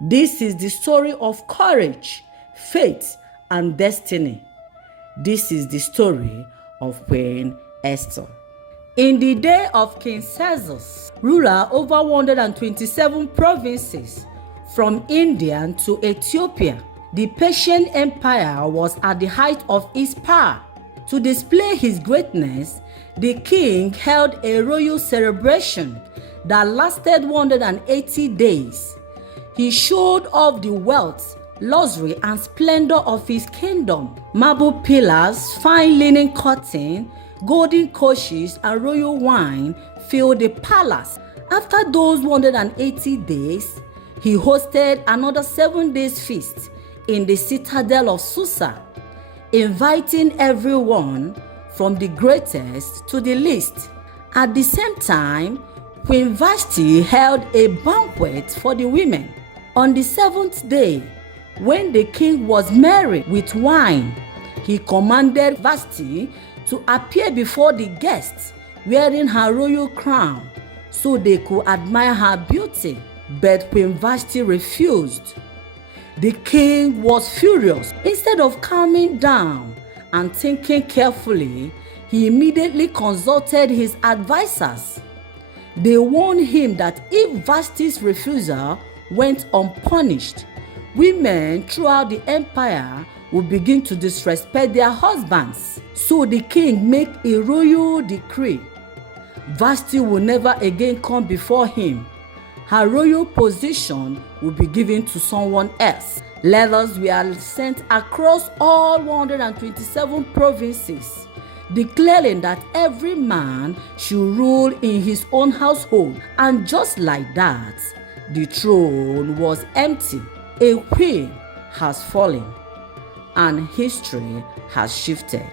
This is the story of courage, faith, and destiny. This is the story of Queen Esther. In the day of King Xerxes, ruler over 127 provinces, from India to Ethiopia, the Persian Empire was at the height of its power. To display his greatness, the king held a royal celebration that lasted 180 days. He showed off the wealth, luxury, and splendor of his kingdom. Marble pillars, fine linen curtain, golden couches, and royal wine filled the palace. After those 180 days, he hosted another 7 days feast in the citadel of Susa, inviting everyone from the greatest to the least. At the same time, Queen Vashti held a banquet for the women. On the 7th day, when the king was merry with wine, he commanded Vashti to appear before the guests wearing her royal crown so they could admire her beauty. But Queen Vashti refused. The king was furious. Instead of calming down and thinking carefully, he immediately consulted his advisors. They warned him that if Vashti's refusal went unpunished, women throughout the empire would begin to disrespect their husbands. So the king made a royal decree. Vashti will never again come before him. Her royal position will be given to someone else. Letters were sent across all 127 provinces, declaring that every man should rule in his own household. And just like that, the throne was empty. A queen has fallen, and history has shifted.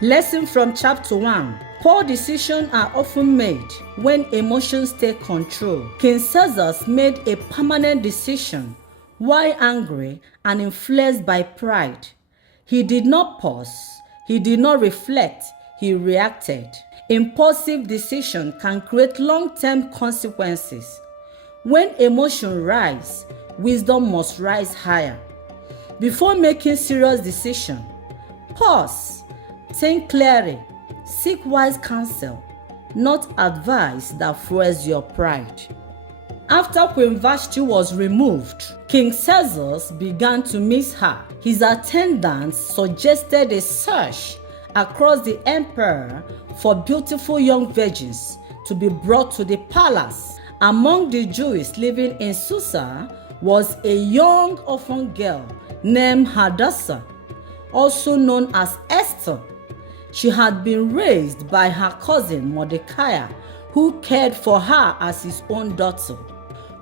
Lesson from chapter 1. Poor decisions are often made when emotions take control. King Xerxes made a permanent decision while angry and influenced by pride. He did not pause. He did not reflect. He reacted. Impulsive decision can create long-term consequences. When emotions rise, wisdom must rise higher. Before making serious decisions, pause, think clearly, seek wise counsel, not advice that fuels your pride. After Queen Vashti was removed, King Xerxes began to miss her. His attendants suggested a search across the empire for beautiful young virgins to be brought to the palace. Among the Jews living in Susa was a young orphan girl named Hadassah, also known as Esther. She had been raised by her cousin Mordecai, who cared for her as his own daughter.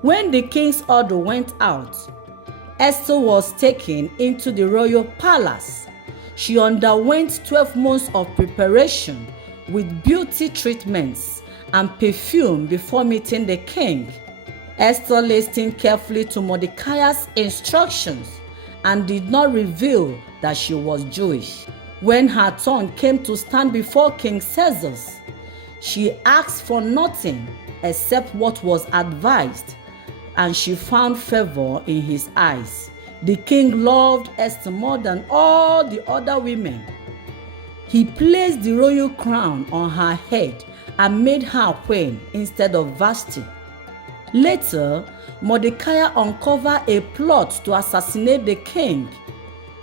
When the king's order went out, Esther was taken into the royal palace. She underwent 12 months of preparation with beauty treatments and perfume before meeting the king. Esther listened carefully to Mordecai's instructions and did not reveal that she was Jewish. When her turn came to stand before King Xerxes, she asked for nothing except what was advised, and she found favor in his eyes. The king loved Esther more than all the other women. He placed the royal crown on her head and made her queen instead of Vashti. Later, Mordecai uncovered a plot to assassinate the king.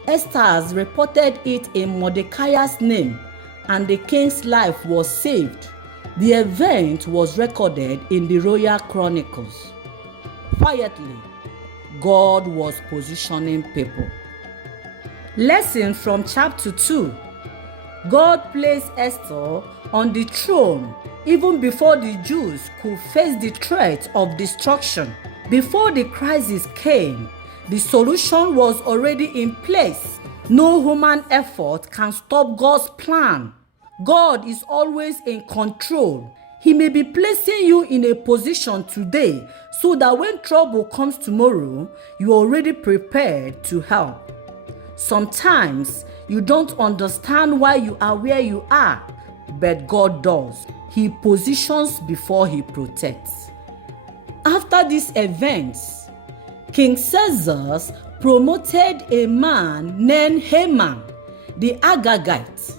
Esther reported it in Mordecai's name, and the king's life was saved. The event was recorded in the royal chronicles. Quietly, God was positioning people. Lesson from chapter 2. God placed Esther on the throne even before the Jews could face the threat of destruction. Before the crisis came, the solution was already in place. No human effort can stop God's plan. God is always in control. He may be placing you in a position today so that when trouble comes tomorrow, you are already prepared to help. Sometimes you don't understand why you are where you are, but God does. He positions before he protects. After these events, King Caesar promoted a man named Haman, the Agagite,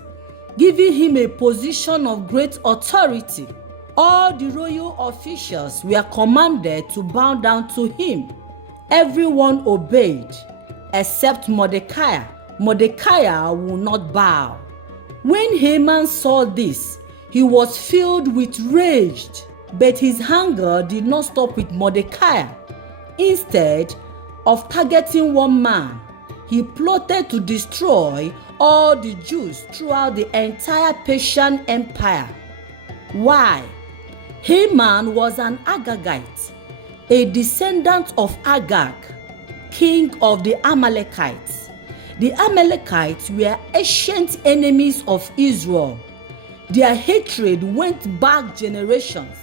giving him a position of great authority. All the royal officials were commanded to bow down to him. Everyone obeyed except Mordecai. Mordecai would not bow. When Haman saw this, he was filled with rage, but his anger did not stop with Mordecai. Instead of targeting one man, he plotted to destroy all the Jews throughout the entire Persian Empire. Why? Haman was an Agagite, a descendant of Agag, king of the Amalekites. The Amalekites were ancient enemies of Israel. Their hatred went back generations.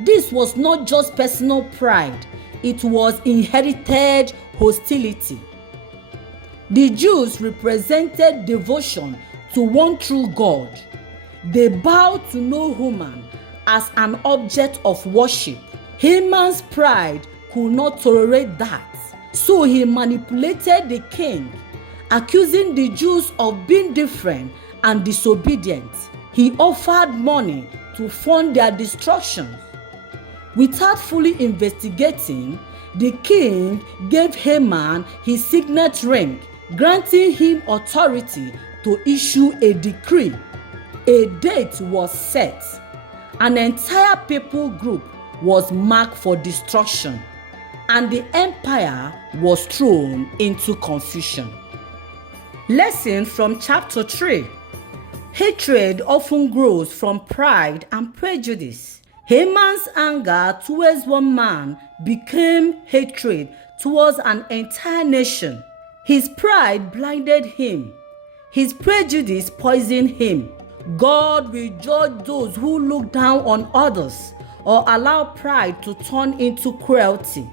This was not just personal pride, it was inherited hostility. The Jews represented devotion to one true God. They bowed to no human as an object of worship. Haman's pride could not tolerate that, so he manipulated the king, accusing the Jews of being different and disobedient. He offered money to fund their destruction. Without fully investigating, the king gave Haman his signet ring, granting him authority to issue a decree. A date was set. An entire people group was marked for destruction, and the empire was thrown into confusion. Lesson from chapter 3. Hatred often grows from pride and prejudice. Haman's anger towards one man became hatred towards an entire nation. His pride blinded him. His prejudice poisoned him. God will judge those who look down on others or allow pride to turn into cruelty.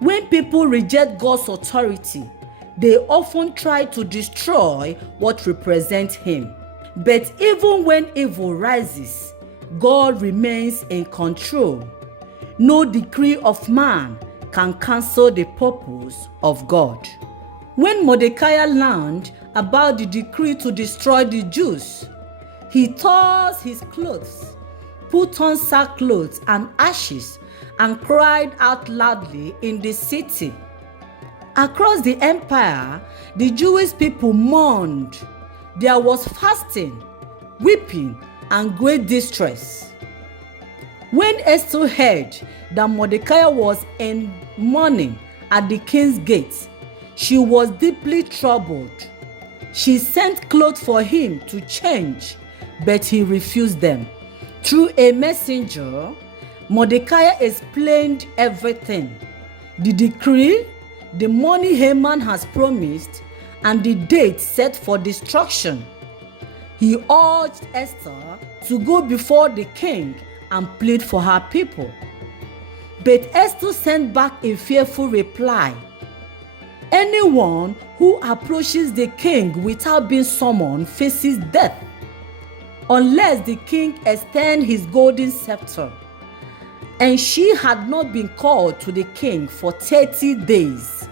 When people reject God's authority, they often try to destroy what represents Him. But even when evil rises, God remains in control. No decree of man can cancel the purpose of God. When Mordecai learned about the decree to destroy the Jews, he tore his clothes, put on sackcloth and ashes, and cried out loudly in the city. Across the empire, the Jewish people mourned. There was fasting, weeping, and great distress. When Esther heard that Mordecai was in mourning at the king's gate, she was deeply troubled. She sent clothes for him to change, but he refused them. Through a messenger, Mordecai explained everything: the decree, the money Haman has promised, and the date set for destruction. He urged Esther to go before the king and plead for her people. But Esther sent back a fearful reply: anyone who approaches the king without being summoned faces death, unless the king extend his golden scepter. And she had not been called to the king for 30 days.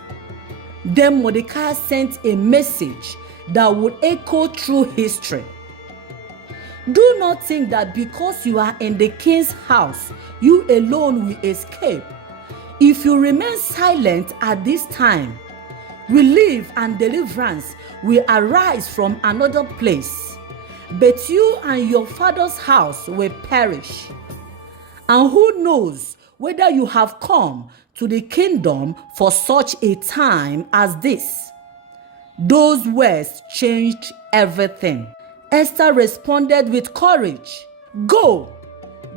Then Mordecai sent a message that would echo through history. Do not think that because you are in the king's house, you alone will escape. If you remain silent at this time, relief and deliverance will arise from another place, but you and your father's house will perish. And who knows whether you have come to the kingdom for such a time as this? Those words changed everything. Esther responded with courage. Go,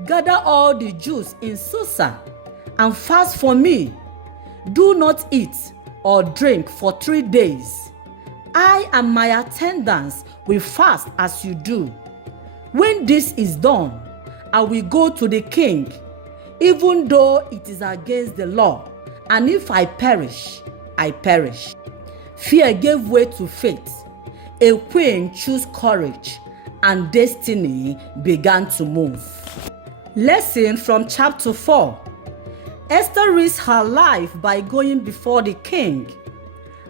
gather all the Jews in Susa and fast for me. Do not eat or drink for 3 days. I and my attendants will fast as you do. When this is done, I will go to the king, even though it is against the law, and if I perish, I perish. Fear gave way to faith. A queen chose courage, and destiny began to move. Lesson from chapter 4. Esther risked her life by going before the king.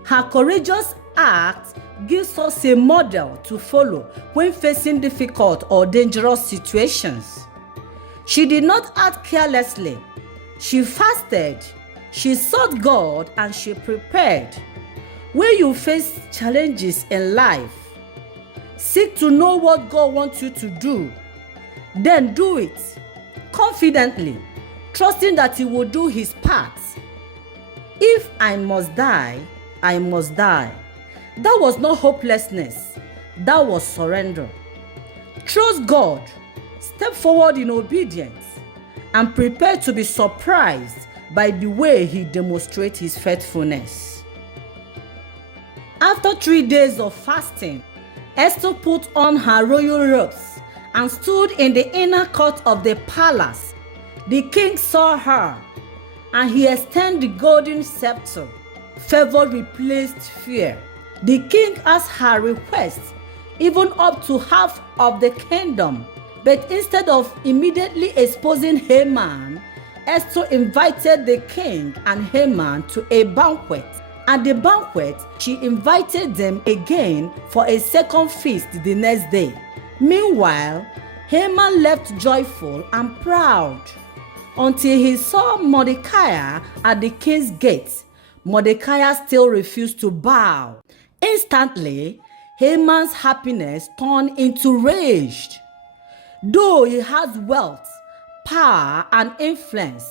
Her courageous act gives us a model to follow when facing difficult or dangerous situations. She did not act carelessly. She fasted, she sought God, and she prepared. When you face challenges in life, seek to know what God wants you to do. Then do it confidently, trusting that He will do His part. If I must die, I must die. That was not hopelessness. That was surrender. Trust God, step forward in obedience, and prepare to be surprised by the way He demonstrates His faithfulness. After 3 days of fasting, Esther put on her royal robes and stood in the inner court of the palace. The king saw her, and he extended the golden scepter. Favor replaced fear. The king asked her request, even up to half of the kingdom. But instead of immediately exposing Haman, Esther invited the king and Haman to a banquet. At the banquet, she invited them again for a second feast the next day. Meanwhile, Haman left joyful and proud until he saw Mordecai at the king's gate. Mordecai still refused to bow. Instantly, Haman's happiness turned into rage. Though he has wealth, power, and influence,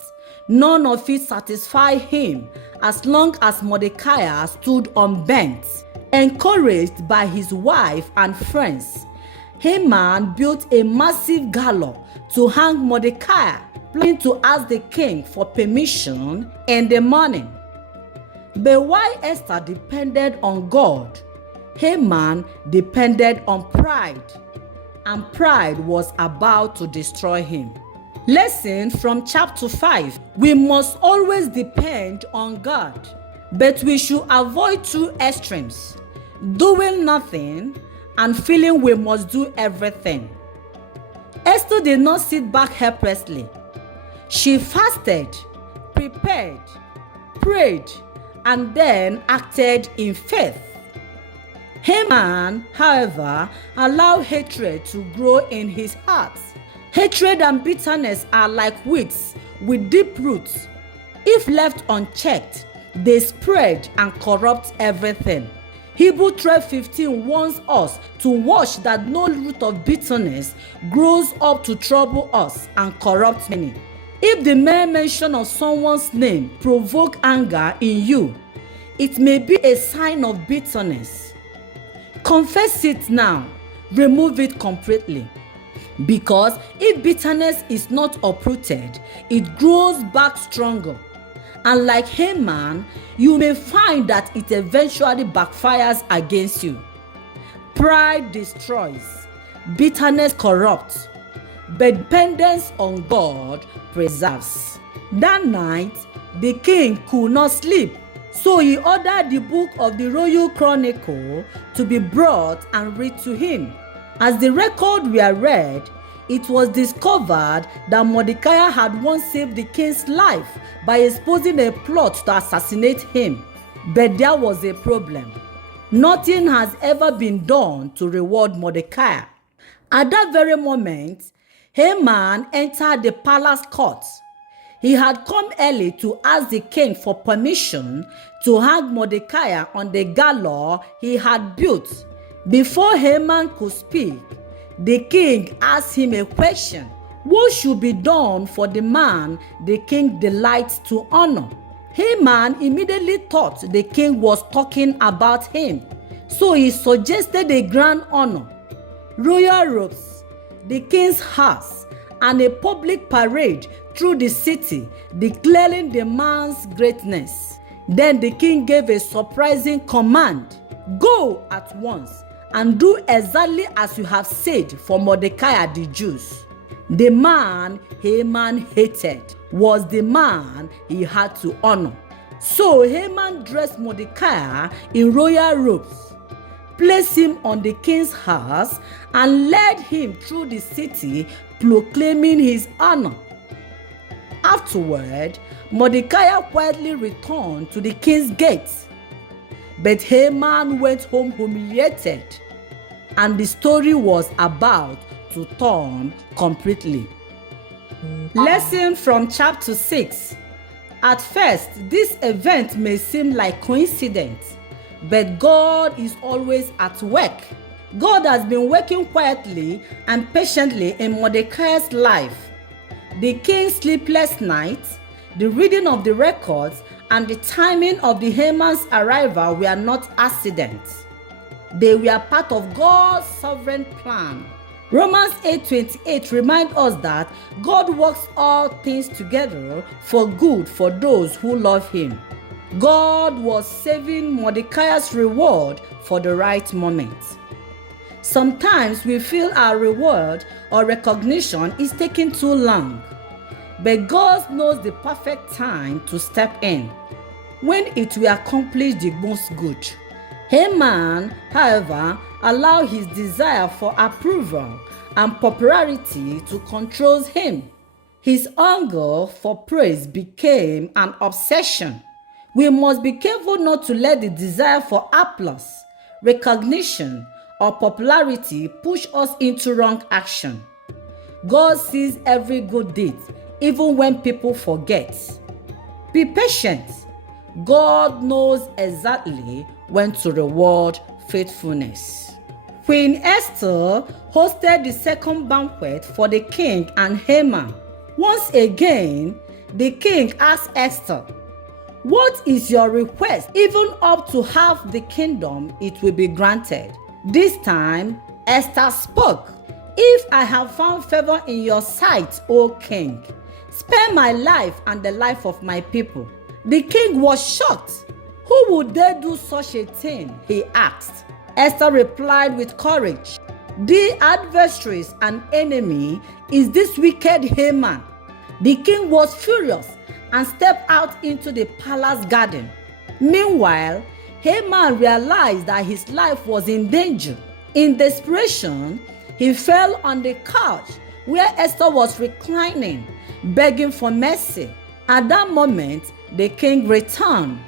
none of it satisfied him as long as Mordecai stood unbent. Encouraged by his wife and friends, Haman built a massive gallows to hang Mordecai, planning to ask the king for permission in the morning. But while Esther depended on God, Haman depended on pride, and pride was about to destroy him. Lesson from chapter 5. We must always depend on God, but we should avoid two extremes: doing nothing and feeling we must do everything. Esther did not sit back helplessly. She fasted, prepared, prayed, and then acted in faith. Haman, however, allowed hatred to grow in his heart. Hatred and bitterness are like weeds with deep roots. If left unchecked, they spread and corrupt everything. Hebrews 12:15 warns us to watch that no root of bitterness grows up to trouble us and corrupt many. If the mere mention of someone's name provoke anger in you, it may be a sign of bitterness. Confess it now. Remove it completely. Because if bitterness is not uprooted, it grows back stronger. And like Haman, you may find that it eventually backfires against you. Pride destroys, bitterness corrupts, but dependence on God preserves. That night, the king could not sleep, so he ordered the book of the Royal Chronicle to be brought and read to him. As the record were read, it was discovered that Mordecai had once saved the king's life by exposing a plot to assassinate him. But there was a problem. Nothing has ever been done to reward Mordecai. At that very moment, Haman entered the palace court. He had come early to ask the king for permission to hang Mordecai on the gallows he had built. Before Haman could speak, the king asked him a question. What should be done for the man the king delights to honor? Haman immediately thought the king was talking about him, so he suggested a grand honor: royal robes, the king's house, and a public parade through the city declaring the man's greatness. Then the king gave a surprising command: go at once and do exactly as you have said for Mordecai the Jew. The man Haman hated was the man he had to honor. So Haman dressed Mordecai in royal robes, placed him on the king's horse, and led him through the city proclaiming his honor. Afterward, Mordecai quietly returned to the king's gate. But Haman went home humiliated, and the story was about to turn completely. Lesson from chapter 6. At first, this event may seem like coincidence, but God is always at work. God has been working quietly and patiently in Mordecai's life. The king's sleepless nights, the reading of the records, and the timing of the Haman's arrival were not accidents. They were part of God's sovereign plan. Romans 8:28 reminds us that God works all things together for good for those who love Him. God was saving Mordecai's reward for the right moment. Sometimes we feel our reward or recognition is taking too long, but God knows the perfect time to step in, when it will accomplish the most good. Haman, however, allowed his desire for approval and popularity to control him. His hunger for praise became an obsession. We must be careful not to let the desire for applause, recognition, or popularity push us into wrong action. God sees every good deed, even when people forget. Be patient. God knows exactly when to reward faithfulness. Queen Esther hosted the second banquet for the king and Haman. Once again, the king asked Esther, "What is your request? Even up to half the kingdom, it will be granted." This time, Esther spoke, "If I have found favor in your sight, O king, spare my life and the life of my people." The king was shocked. "Who would dare do such a thing?" he asked. Esther replied with courage, "The adversaries and enemy is this wicked Haman." The king was furious and stepped out into the palace garden. Meanwhile, Haman realized that his life was in danger. In desperation, he fell on the couch where Esther was reclining, begging for mercy. At that moment, the king returned.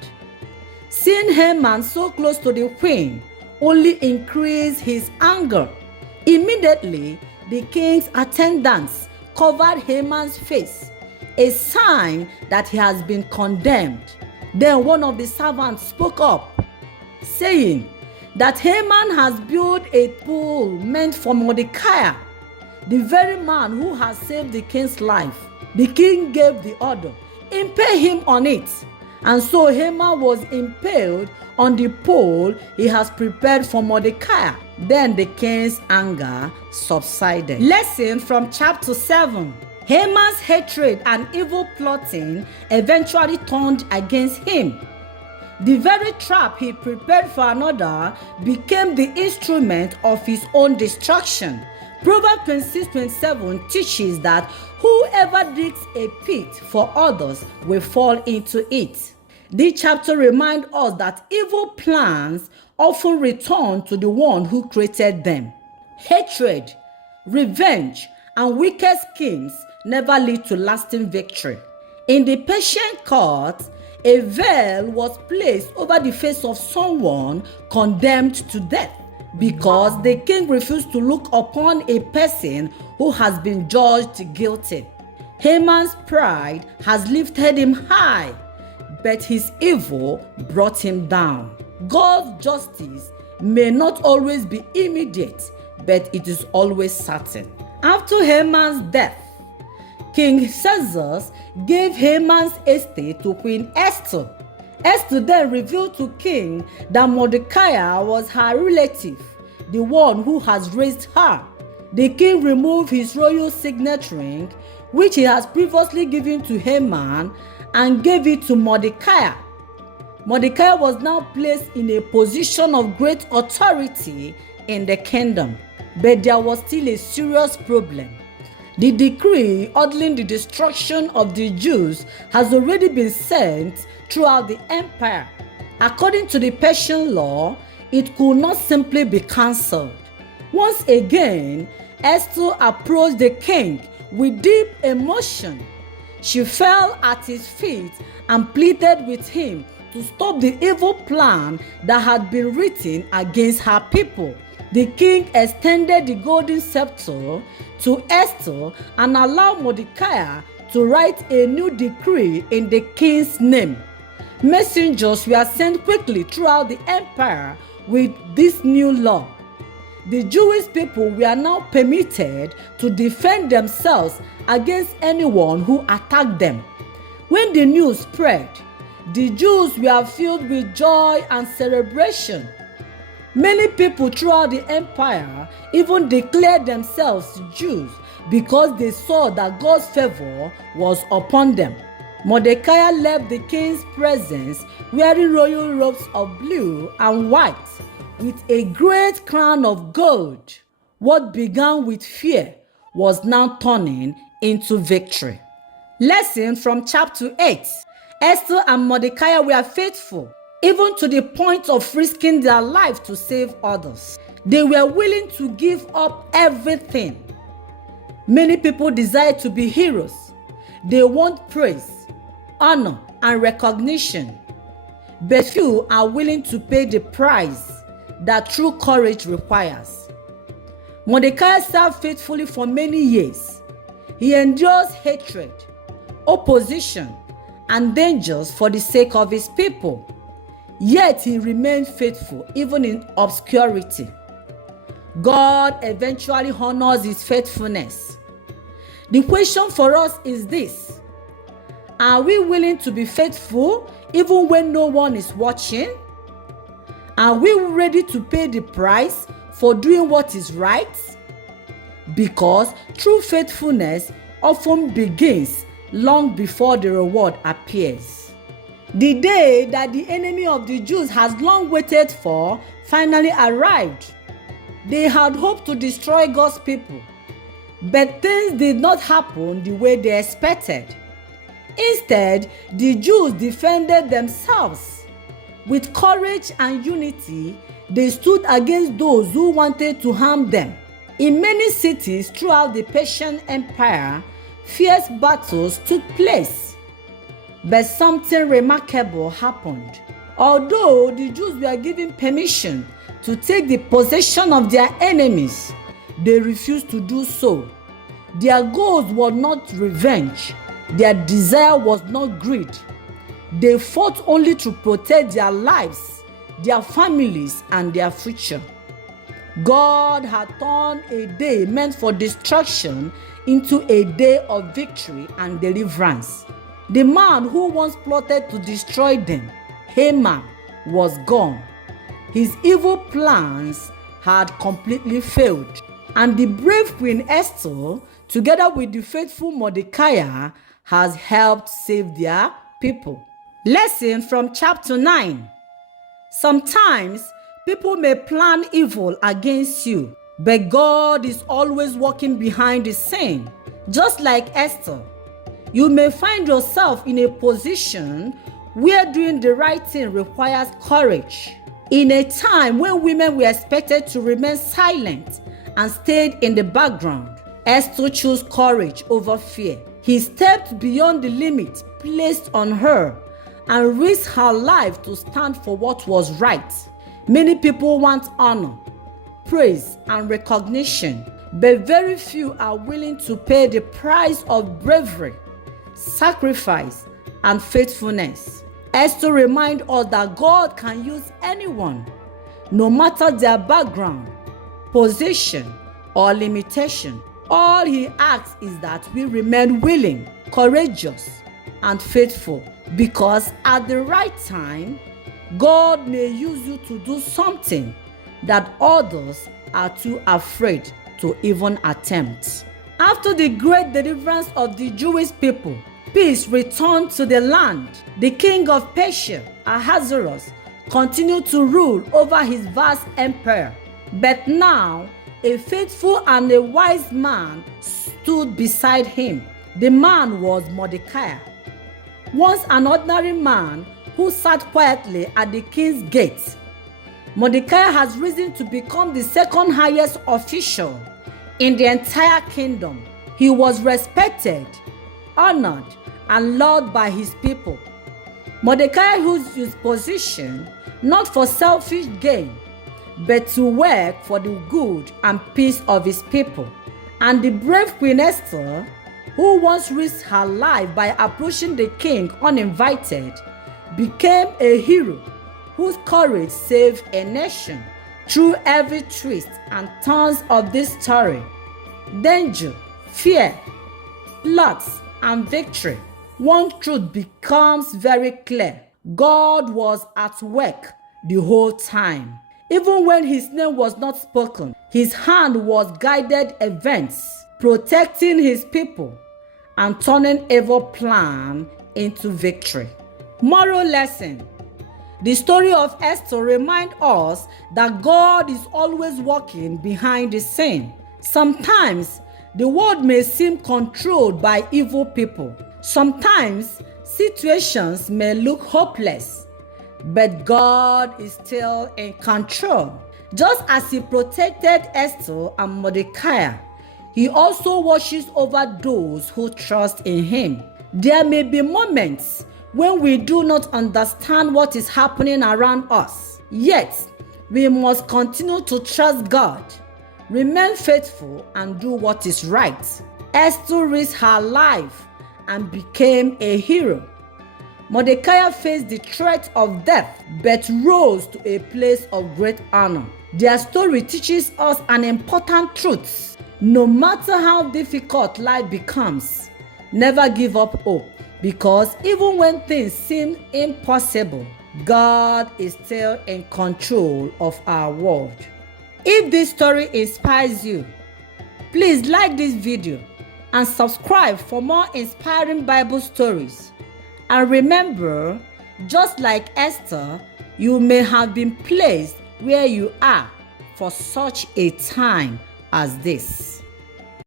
Seeing Haman so close to the queen only increased his anger. Immediately, the king's attendants covered Haman's face, a sign that he has been condemned. Then one of the servants spoke up, saying that Haman has built a pool meant for Mordecai, the very man who has saved the king's life. The king gave the order, "Impale him on it." And so Haman was impaled on the pole he has prepared for Mordecai. Then the king's anger subsided. Lesson from chapter 7. Haman's hatred and evil plotting eventually turned against him. The very trap he prepared for another became the instrument of his own destruction. Proverbs 26:27 teaches that whoever digs a pit for others will fall into it. This chapter reminds us that evil plans often return to the one who created them. Hatred, revenge, and wicked schemes never lead to lasting victory. In the Persian court, a veil was placed over the face of someone condemned to death because the king refused to look upon a person who has been judged guilty. Haman's pride has lifted him high, but his evil brought him down. God's justice may not always be immediate, but it is always certain. After Haman's death, King Xerxes gave Haman's estate to Queen Esther. Esther then revealed to King that Mordecai was her relative, the one who has raised her. The king removed his royal signet ring, which he has previously given to Haman, and gave it to Mordecai. Mordecai was now placed in a position of great authority in the kingdom, but there was still a serious problem. The decree ordering the destruction of the Jews has already been sent throughout the empire. According to the Persian law, it could not simply be cancelled. Once again, Esther approached the king with deep emotion. She fell at his feet and pleaded with him to stop the evil plan that had been written against her people. The king extended the golden scepter to Esther and allowed Mordecai to write a new decree in the king's name. Messengers were sent quickly throughout the empire with this new law. The Jewish people were now permitted to defend themselves against anyone who attacked them. When the news spread, the Jews were filled with joy and celebration. Many people throughout the empire even declared themselves Jews because they saw that God's favor was upon them. Mordecai left the king's presence wearing royal robes of blue and white with a great crown of gold. What began with fear was now turning into victory. Lesson from chapter 8. Esther and Mordecai were faithful, even to the point of risking their life to save others. They were willing to give up everything. Many people desire to be heroes. They want praise, honor, and recognition, but few are willing to pay the price that true courage requires. Mordecai served faithfully for many years. He endures hatred, opposition, and dangers for the sake of his people. Yet he remained faithful even in obscurity. God eventually honors his faithfulness. The question for us is this: are we willing to be faithful even when no one is watching? Are we ready to pay the price for doing what is right? Because true faithfulness often begins long before the reward appears. The day that the enemy of the Jews has long waited for finally arrived. They had hoped to destroy God's people, but things did not happen the way they expected. Instead, the Jews defended themselves. With courage and unity, they stood against those who wanted to harm them. In many cities throughout the Persian Empire, fierce battles took place. But something remarkable happened. Although the Jews were given permission to take the possession of their enemies, they refused to do so. Their goals were not revenge. Their desire was not greed. They fought only to protect their lives, their families, and their future. God had turned a day meant for destruction into a day of victory and deliverance. The man who once plotted to destroy them, Haman, was gone. His evil plans had completely failed, and the brave Queen Esther, together with the faithful Mordecai, has helped save their people. Lesson from chapter 9. Sometimes people may plan evil against you, but God is always working behind the scene. Just like Esther, you may find yourself in a position where doing the right thing requires courage. In a time when women were expected to remain silent and stayed in the background, Esther chose courage over fear. He stepped beyond the limit placed on her and risked her life to stand for what was right. Many people want honor, praise, and recognition, but very few are willing to pay the price of bravery, sacrifice, and faithfulness. Esther reminds us that God can use anyone, no matter their background, position, or limitation. All he asks is that we remain willing, courageous, and faithful, because at the right time, God may use you to do something that others are too afraid to even attempt. After the great deliverance of the Jewish people, peace returned to the land. The king of Persia, Ahasuerus, continued to rule over his vast empire. But now, a faithful and a wise man stood beside him. The man was Mordecai, once an ordinary man who sat quietly at the king's gate. Mordecai has risen to become the second highest official in the entire kingdom. He was respected, honored, and loved by his people. Mordecai used his position not for selfish gain, but to work for the good and peace of his people. And the brave Queen Esther, who once risked her life by approaching the king uninvited, became a hero whose courage saved a nation. Through every twist and turns of this story, danger, fear, loss, and victory, one truth becomes very clear. God was at work the whole time. Even when his name was not spoken, his hand was guided events, protecting his people and turning evil plan into victory. Moral lesson. The story of Esther reminds us that God is always working behind the scene. Sometimes the world may seem controlled by evil people. Sometimes situations may look hopeless, but God is still in control. Just as he protected Esther and Mordecai, he also watches over those who trust in him. There may be moments when we do not understand what is happening around us, yet we must continue to trust God, remain faithful, and do what is right. Esther risked her life and became a hero. Mordecai faced the threat of death but rose to a place of great honor. Their story teaches us an important truth. No matter how difficult life becomes, never give up hope, because even when things seem impossible, God is still in control of our world. If this story inspires you, please like this video and subscribe for more inspiring Bible stories. And remember, just like Esther, you may have been placed where you are for such a time as this.